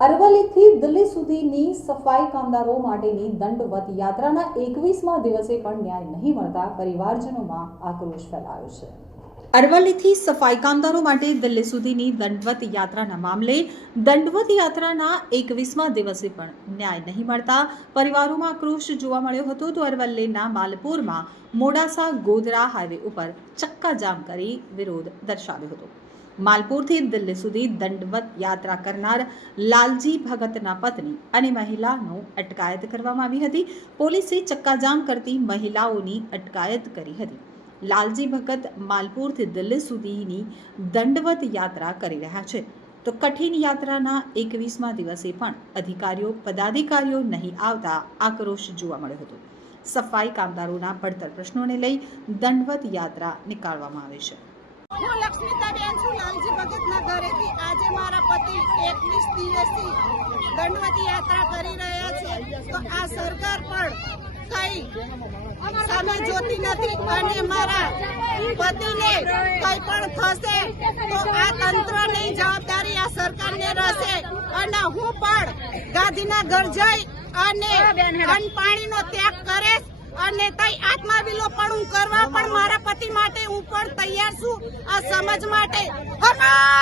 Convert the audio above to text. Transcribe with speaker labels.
Speaker 1: અરવલ્લીથી દિલ્હી સુધીની સફાઈ કામદારો માટેની દંડવત યાત્રાના એકવીસમા દિવસે પણ ન્યાય નહીં મળતા પરિવારજનોમાં આક્રોશ ફેલાયો છે. અરવલ્લીથી સફાઈ કામદારો માટે દિલ્હી સુધીની દંડવત યાત્રાના મામલે દંડવત યાત્રાના એકવીસમા દિવસે પણ ન્યાય નહીં મળતા પરિવારોમાં આક્રોશ જોવા મળ્યો હતો તો અરવલ્લીના માલપુરમાં મોડાસા ગોધરા હાઈવે ઉપર ચક્કાજામ કરી વિરોધ દર્શાવ્યો હતો. માલપુરથી દિલ્હી સુધી દંડવત યાત્રા કરનાર લાલજી ભગતના પત્ની અને મહિલાનો અટકાયત કરવામાં આવી હતી. પોલીસે ચક્કાજામ કરતી મહિલાઓની અટકાયત કરી હતી. લાલજી ભગત માલપુરથી દિલ્હી સુધીની દંડવત યાત્રા કરી રહ્યા છે. તો કઠિન યાત્રાના એકવીસમા દિવસે પણ અધિકારીઓ, પદાધિકારીઓ નહીં આવતા આક્રોશ જોવા મળ્યો હતો. સફાઈ કામદારોના પડતર પ્રશ્નોને લઈ દંડવત યાત્રા નીકાળવામાં આવે છે
Speaker 2: છું ઘરેથી આજે મારા પતિ એકવીસ દિવસથી દંડવતી યાત્રા કરી રહ્યા છે. તો આ સરકાર પણ કઈ સામે જોતી નથી અને મારા પતિને કઈ પણ થશે તો આ તંત્રની જવાબદારી આ સરકારને રહેશે. અને હું પણ ગાંધીના ઘર જઈ અને અન્ન પાણીનો ત્યાગ કરે અને તઈ આત્મા હું કરવા પણ મારા પતિ માટે હું પણ તૈયાર છું આ સમજ માટે.